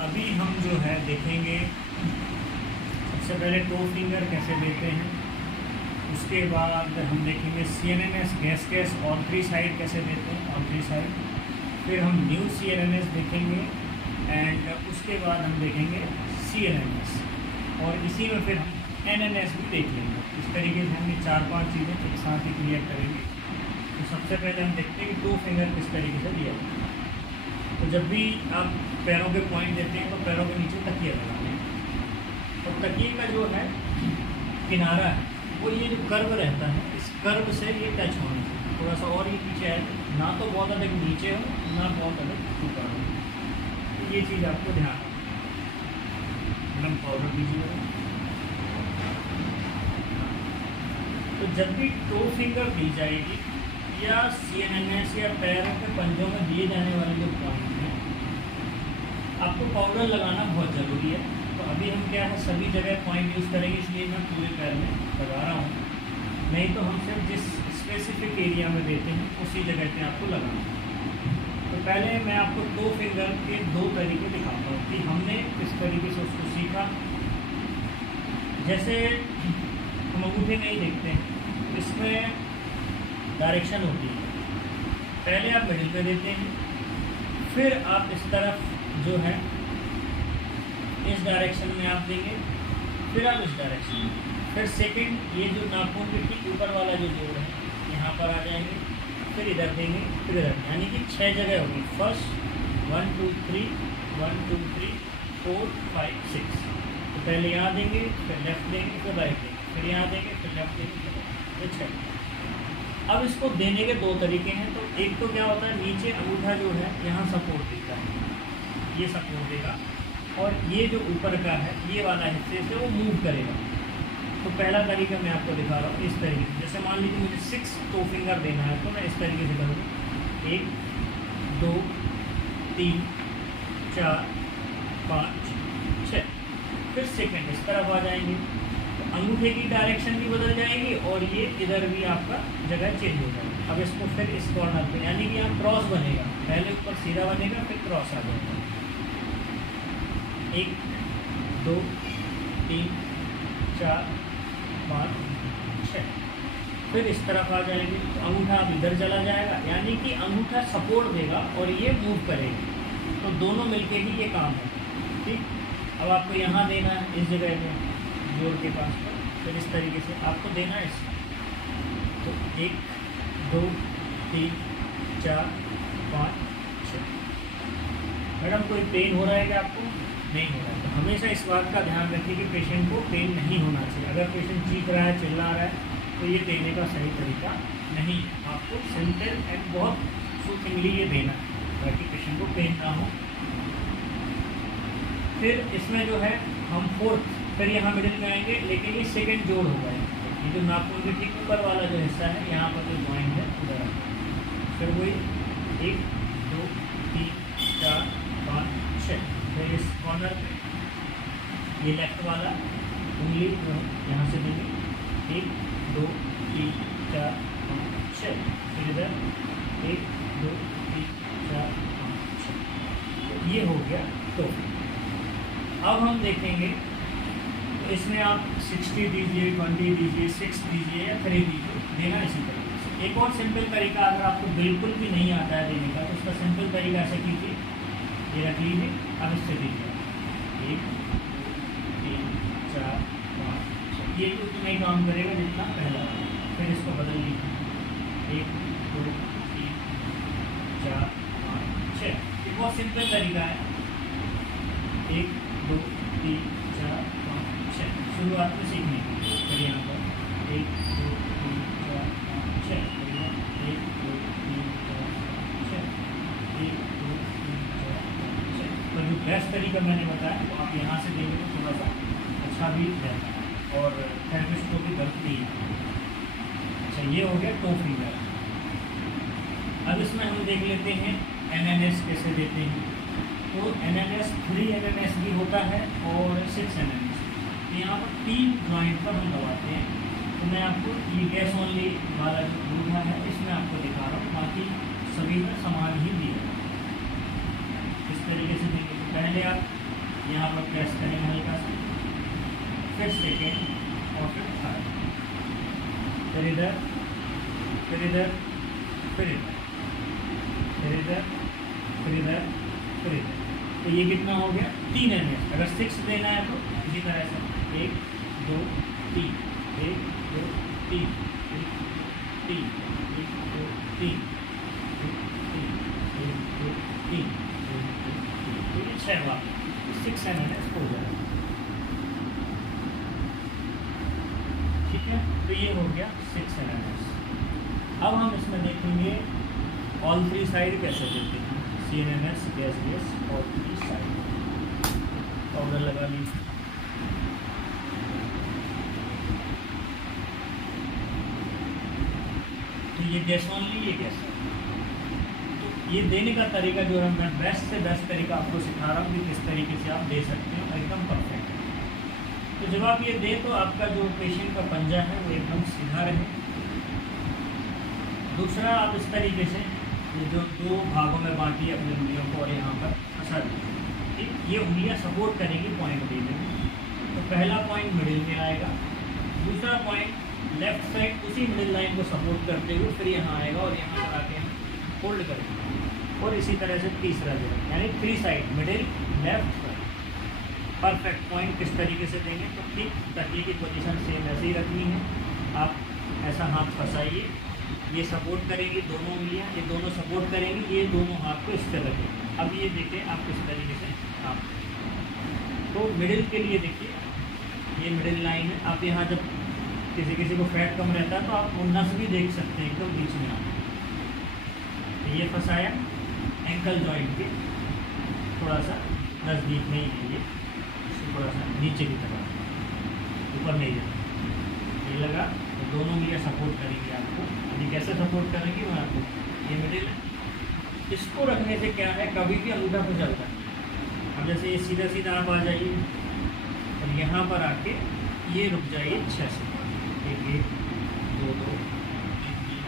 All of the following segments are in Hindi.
अभी हम जो है देखेंगे सबसे पहले टो फिंगर कैसे देते हैं, उसके बाद हम देखेंगे CNNS गैस ऑन 3 साइड कैसे देते हैं, ऑन 3 साइड। फिर हम न्यू CNNS देखेंगे एंड उसके बाद हम देखेंगे CNNS और इसी में फिर हम NNS भी देख लेंगे। इस तरीके से हम ये 4-5 चीज़ें एक साथ ही क्लियर करेंगे। तो सबसे पहले हम देखते हैं कि टो फिंगर किस तरीके से दिया जाता है। तो जब भी आप पैरों के पॉइंट देते हैं तो पैरों के नीचे तकिया लगाते हैं और तकिए का जो है किनारा है वो ये जो कर्व रहता है, इस कर्व से ये टच होना चाहिए। थोड़ा सा और ये पीछे है, ना तो बहुत अधिक नीचे हो ना बहुत अधिक ऊपर हो। तो ये चीज़ आपको ध्यान रखना। एकदम पाउडर दीजिएगा। तो जब भी टो फिंगर दी जाएगी या CNNS या पैरों के पंजों में दिए जाने वाले जो पॉइंट हैं, आपको पाउडर लगाना बहुत ज़रूरी है। तो अभी हम क्या है सभी जगह पॉइंट यूज़ करेंगे, इसलिए मैं पूरे पैर में लगा रहा हूँ। नहीं तो हम सिर्फ जिस स्पेसिफिक एरिया में देते हैं उसी जगह पे आपको लगाना है। तो पहले मैं आपको टो फिंगर के 2 तरीके दिखाता हूँ कि हमने किस तरीके से उसको सीखा। जैसे हम अंगूठे में ही देखते हैं, इसमें डायरेक्शन होती है। पहले आप मिडिल पे देते हैं, फिर आप इस तरफ जो है इस डायरेक्शन में आप देंगे, फिर आप इस डायरेक्शन में, फिर सेकंड ये जो नाखून के ठीक ऊपर वाला जो जोड़ है यहाँ पर आ जाएंगे, फिर इधर देंगे, फिर इधर, यानी कि 6 जगह होगी। फर्स्ट 1 2 3 1 2 3 4 5 6। तो पहले यहाँ देंगे, फिर लेफ्ट देंगे, फिर राइट देंगे, फिर यहाँ देंगे, फिर लेफ्ट देंगे, फिर राइट। ये 6। अब इसको देने के 2 तरीके हैं। तो एक तो क्या होता है, नीचे अंगूठा जो है यहाँ सपोर्ट देता है, ये सपोर्ट देगा, और ये जो ऊपर का है ये वाला हिस्से से वो मूव करेगा। तो पहला तरीका मैं आपको दिखा रहा हूँ इस तरीके से। जैसे मान लीजिए मुझे 6 टो फिंगर देना है तो मैं इस तरीके से करूँगा, 1 2 3 4 5 6। फिर सेकंड इस तरफ आ जाएंगे, अंगूठे की डायरेक्शन भी बदल जाएगी और ये इधर भी आपका जगह चेंज हो जाएगा। अब इसको फिर इस कॉर्नर पे, यानी कि यहाँ क्रॉस बनेगा, पहले ऊपर सीधा बनेगा फिर क्रॉस आ जाएगा। 1 2 3 4 5 6। फिर इस तरफ आ जाएंगे तो अंगूठा अब इधर चला जाएगा, यानी कि अंगूठा सपोर्ट देगा और ये मूव करेगी। तो दोनों मिलके ही ये काम है। ठीक, अब आपको यहाँ देना है इस जगह में जोड़ के पास पर, फिर इस तरीके से आपको देना है इसमें। तो 1 2 3 4 5 6। मैडम कोई पेन हो रहा है क्या आपको? नहीं हो रहा है। तो हमेशा इस बात का ध्यान रखिए कि पेशेंट को पेन नहीं होना चाहिए। अगर पेशेंट चीख रहा है, चिल्ला रहा है, तो ये देने का सही तरीका नहीं। आपको सिंपल एंड बहुत सूथिंगली ये देना है ताकि पेशेंट को पेन ना हो। फिर इसमें जो है हम 4th, फिर यहाँ मिडिल में आएंगे, लेकिन ये सेकंड जोड़ होगा। ये जो नाखून के ठीक ऊपर वाला जो हिस्सा है, यहाँ पर जो जॉइंट है उधर। फिर वही 1 2 3 4 5 6। फिर इस कॉर्नर पे ये लेफ्ट वाला उंगली यहाँ से देंगे, 1 2 3 4 5 6। फिर इधर 1 2 3 4 5 6। तो ये हो गया। तो अब हम देखेंगे तो इसमें आप 60 दीजिए, 20 दीजिए, 6 दीजिए या 3 दीजिए, देना इसी तरीके से। एक और सिंपल तरीका, अगर आपको बिल्कुल भी नहीं आता है देने का, तो उसका सिंपल तरीका ऐसा कीजिए, ये रख लीजिए, अब इससे दीजिए 1 2 3 4 5 6। ये भी उतना ही काम करेगा जितना पहला। फिर इसको बदल लीजिए, 1 2 3 4 5 6। ये बहुत सिंपल तरीका है। 1 2 3 4 5 6 शुरुआत में सीखने की। फिर यहाँ पर 1 2 3 4 5 6, 1 2 3 4 5 6, 1 2 3 4 5 6। तो जो बेस्ट तरीका मैंने बताया तो आप यहाँ से देंगे तो थोड़ा सा अच्छा भी रहता है और थेरेपिस्ट को भी दर्द नहीं है। अच्छा, ये हो गया टो फिंगर। अब इसमें हम देख लेते हैं NNS कैसे देते हैं। तो NNS 3 NNS भी होता है और 6 NNS। यहाँ पर 3 जॉइंट पर हम दबाते हैं। तो मैं आपको ये गैस ओनली वाला जो अंगूठा है इसमें आपको दिखा रहा हूँ, बाकी सभी में समान ही दिया। इस तरीके से देंगे। तो पहले आप यहाँ पर प्रेस करेंगे हल्का सा, फिर सेकेंड और फिर थर्ड, फिर इधर, फिर इधर, फिर इधर, फिर इधर, फिर इधर, फिर इधर। तो ये कितना हो गया 3 एमएस। अगर 6 देना है तो इसी तरह से 1 2 3, 1 2 3, 1 3, 1 2 3, 1 2 3, 1 2 3। तो ये 6 बार 6 एमएस हो जाएगा। ठीक है, तो ये हो गया 6 एमएस। अब हम इसमें देखेंगे ऑल 3 साइड कैसे देते हैं। CNMS, KSBS और 3 साइड। पाउडर लगा लीजिए। तो ये गैस ऑनली, ये गैस। तो ये देने का तरीका जो है मैं बेस्ट से बेस्ट तरीका आपको सिखा रहा हूँ कि किस तरीके से आप दे सकते हो, एकदम परफेक्ट है। तो जब आप ये दें तो आपका जो पेशेंट का पंजा है वो एकदम सीधा रहे। दूसरा, आप इस तरीके से ये जो 2 भागों में बांटी अपनी उंगलियों को और यहाँ पर फंसा दीजिए। ठीक, ये उंगलियाँ सपोर्ट करेंगी पॉइंट बी में। तो पहला पॉइंट मिडिल में आएगा, दूसरा पॉइंट लेफ्ट साइड उसी मिडिल लाइन को सपोर्ट करते हुए फिर यहाँ आएगा और यहाँ पर आके हम होल्ड करेंगे। और इसी तरह से तीसरा जो है यानी 3 side middle left right. Perfect point किस तरीके से देंगे तो ठीक तकिए की पोजीशन सेम ऐसे ही रखनी है। आप ऐसा हाथ फंसाइए, ये सपोर्ट करेंगी दोनों उंगलियां, ये दोनों सपोर्ट करेंगी, ये दोनों हाथ को इस तरह रखेंगे। अब ये देखिए आप किस तरीके से आप तो मिडिल के लिए देखिए ये मिडिल लाइन है। आप यहाँ जब किसी को फैट कम रहता है तो आप वो नस भी देख सकते हैं एकदम बीच में आप। तो ये फंसाया एंकल जॉइंट के थोड़ा सा नज़दीक में ही है, ये थोड़ा सा नीचे की तरफ, ऊपर नहीं जाता। ये लगा तो दोनों उंगलियाँ सपोर्ट करेंगे आपको। अभी कैसे सपोर्ट करेंगे मैं आपको, ये मिडिल है, इसको रखने से क्या है कभी भी अंगूठा पर चलता है। अब जैसे ये सीधा सीधा आप आ जाइए और यहाँ पर आके ये रुक जाइए 6 सेकंड, 1 1 2 2 3 3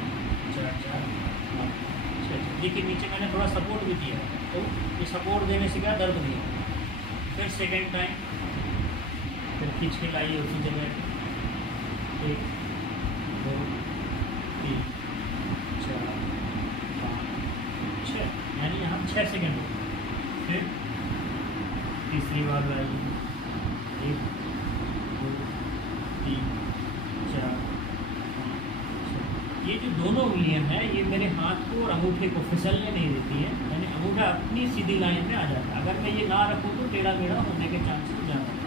4 4 5 6। देखिए नीचे मैंने थोड़ा सपोर्ट भी दिया है, तो ये सपोर्ट देने से क्या दर्द नहीं होगा। फिर सेकेंड टाइम फिर खींच के लाइए उसी जगह, 1 2 3 4 5 6, यानी यहाँ 6 सेकंड हो। फिर तीसरी बार लाइए, 1 2 3 4 5 6। ये जो दोनों उंगलियां हैं ये मेरे हाथ को और अंगूठे को फिसलने नहीं देती है, यानी अंगूठा अपनी सीधी लाइन में आ जाता है। अगर मैं ये ना रखूँ तो टेढ़ा मेढ़ा होने के चांसेस ज़्यादा है।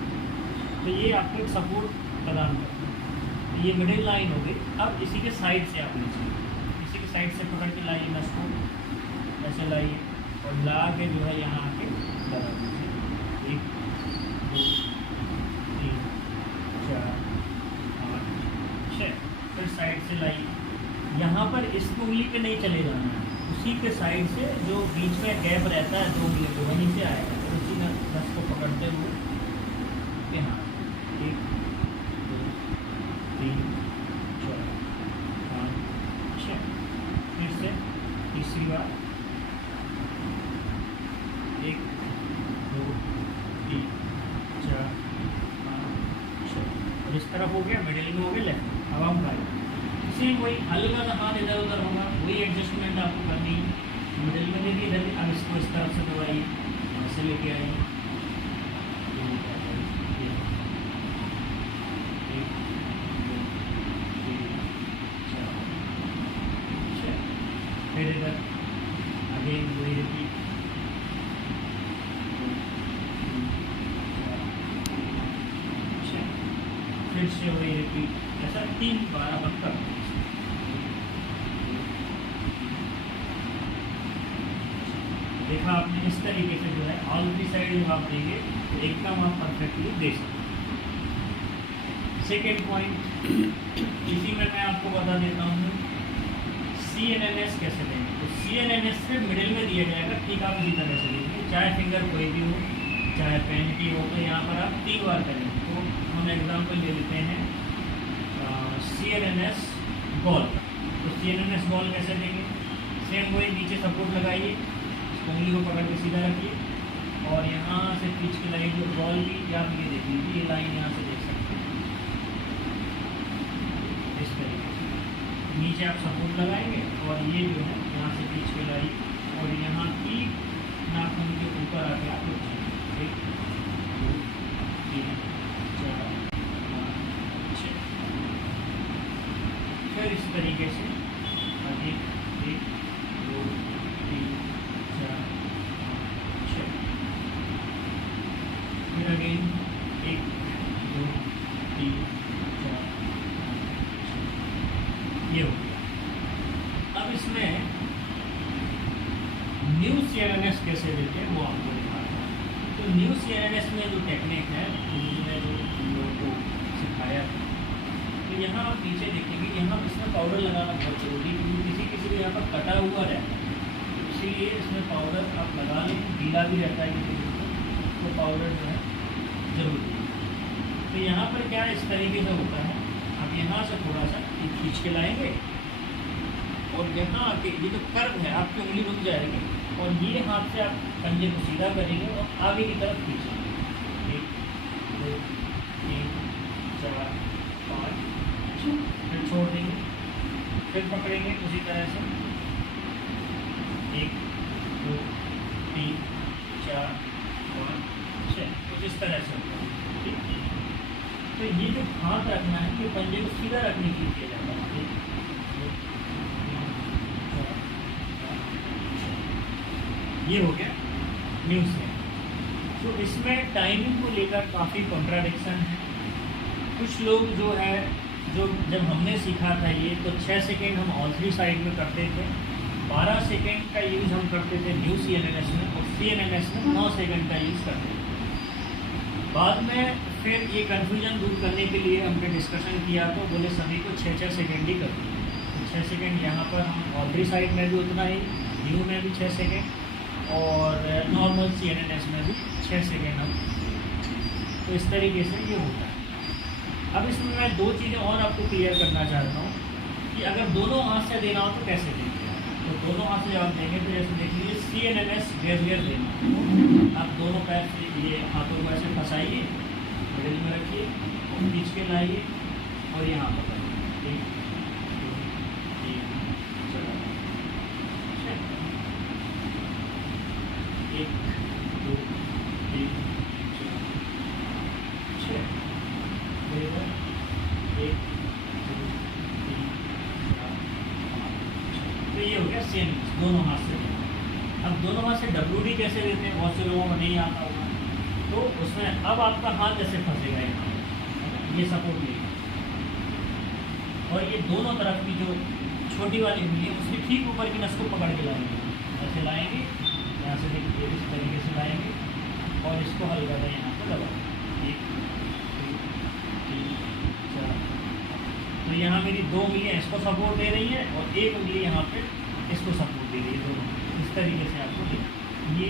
तो ये आपको एक सपोर्ट प्रदान करता है। ये मिडिल लाइन हो गई। अब इसी के साइड से आप लीजिए, इसी के साइड से पकड़ के लाइए नस को, ऐसे लाइए और ला के जो है यहाँ आके लगा दीजिए। 1 2 3 4 5 6। फिर साइड से लाइए, यहाँ पर इस उंगली पे नहीं चले जाना है, उसी के साइड से जो बीच में गैप रहता है 2 उंगली को वहीं से आएगा। तो उसी नस को पकड़ते हुए यहाँ 1 2 3 4 5 6। फिर से तीसरी बार 1 2 3 4 5 6। और इस तरफ हो गया, मिडिल में हो गया लेफ्ट। अब हम राइट, सेम वही हल्का सा हाथ इधर उधर होगा, वही एडजस्टमेंट आपको करनी है। मिडिल में देखिए इधर, अब इसको इस तरफ से दबाइए, ऐसे लेके आइए, फिर इधर आगे वही रिपीट, 2 3 4 6। फिर से वही रिपीट, ऐसा 3 बार अपन कर। देखा आपने, इस तरीके से जो है ऑल 3 साइड जब आप देंगे तो एकदम आप परफेक्टली दे सकते। सेकेंड पॉइंट इसी में मैं आपको बता देता हूँ CNNS कैसे देंगे। तो CNNS से मिडिल में दिया जाएगा, ठीक आप इसी तरह से देंगे, चाहे फिंगर कोई भी हो, चाहे पेन की हो। तो यहाँ पर आप 3 बार करेंगे। तो हम एग्जाम्पल ले लेते हैं CNNS बॉल। तो CNNS बॉल कैसे देंगे, सेम वही नीचे सपोर्ट लगाइए, उंगली को पकड़ के सीधा रखिए, और यहाँ से खींच के लाइन जो बॉल भी आप ये देख लीजिए, ये लाइन यहाँ से देख सकते हैं इस तरीके से। नीचे आप सपोर्ट लगाएंगे और ये जो है यहाँ से खींच के लाइए और यहाँ की नाखून के ऊपर आके आप रुक जाएंगे। 1 2 3 4 5 6। फिर इस तरीके से आगे 1 2 3 4 5 6। फिर अगेन 1 2 3 4 5 6। ये हो गया। अब इसमें न्यू CNNS कैसे देते हैं वो आपको दिखाता है। तो न्यू CNNS में जो टेक्निक है उन्होंने जो हम लोगों को सिखाया था, तो यहाँ आप नीचे देखेंगे, यहाँ इसमें पाउडर लगाना बहुत जरूरी है क्योंकि किसी किसी को यहाँ पर कटा हुआ रहता है, इसीलिए इसमें पाउडर आप लगा लें। गीला भी रहता है किसी तो पाउडर जो है ज़रूरी है। तो यहाँ पर क्या इस तरीके से होता है, आप यहाँ से थोड़ा सा खींच के लाएंगे और यहाँ आके ये जो कर्व है आपकी उंगली रुक जाएगी और ये हाथ से आप पंजे को सीधा करेंगे और आगे की तरफ खींचेंगे। 1 2 3 4 5 6। फिर छोड़ देंगे, फिर पकड़ेंगे उसी तरह से 1 2 3 4 5 6। कुछ इस तरह से होता है। ठीक है, तो ये जो हाथ रखना है ये पंजे को सीधा रखने के लिए किया जाता है। 1 2 3 4 5 6। ये हो गया न्यूज़ में। तो इसमें टाइमिंग को लेकर काफ़ी कॉन्ट्राडिक्शन है। कुछ लोग जो है जो जब हमने सीखा था ये तो 6 सेकेंड हम ऑल 3 साइड में करते थे, 12 सेकेंड का यूज़ हम करते थे न्यू CNNS में और CNNS में 9 सेकेंड का यूज़ करते थे। बाद में फिर ये कन्फ्यूजन दूर करने के लिए हमने डिस्कशन किया तो बोले सभी को 6-6 सेकेंड ही करते हैं। तो 6 सेकेंड यहाँ पर हम ऑल 3 साइड में भी उतना ही, न्यू में भी 6 सेकेंड और नॉर्मल CNNS में भी 6 सेकेंड हम। तो इस तरीके से ये होता है। अब इसमें मैं 2 चीज़ें और आपको क्लियर करना चाहता हूँ कि अगर दोनों हाथ से देना हो तो कैसे देंगे। तो दोनों हाथ से आप देंगे तो जैसे देख लीजिए CNNS घेर देना। आप दोनों पैर से ये हाथों को ऐसे फंसाइए, मिडिल में रखिए और खींच के लाइए और यहाँ पकड़िए। 1 2 3 4 5 6। 1 2 3 4 6। 1 2 3 4 5 6। तो ये हो गया CNNS दोनों हाथ से। अब दोनों हाथ से WD कैसे देते हैं बहुत से लोगों को नहीं आता होगा, तो उसमें अब आपका हाथ जैसे फंसेगा यहाँ, ये सपोर्ट लेगा और ये दोनों तरफ की जो छोटी वाली उंगली है उसके ठीक ऊपर की नस को पकड़ के लाएंगे। ऐसे लाएंगे, यहाँ से देखिए इस तरीके से लाएंगे और इसको हल्का सा यहाँ पर दबाएंगे। 1 2 3 4। तो यहाँ मेरी 2 उंगलियाँ इसको सपोर्ट दे रही हैं और 1 उंगली यहाँ पे इसको सपोर्ट दे रही है। दोनों इस तरीके से आपको देना, ये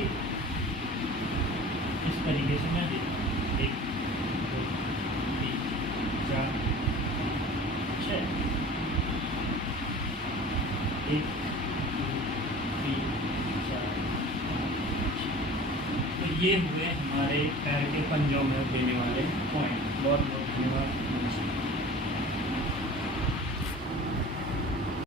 इस तरीके से मैं देता हूँ। 1 2 3 4 6। 1 2 3 4 5 6। तो ये हुए हमारे पैर के पंजों में देने वाले पॉइंट। बहुत बहुत धन्यवाद।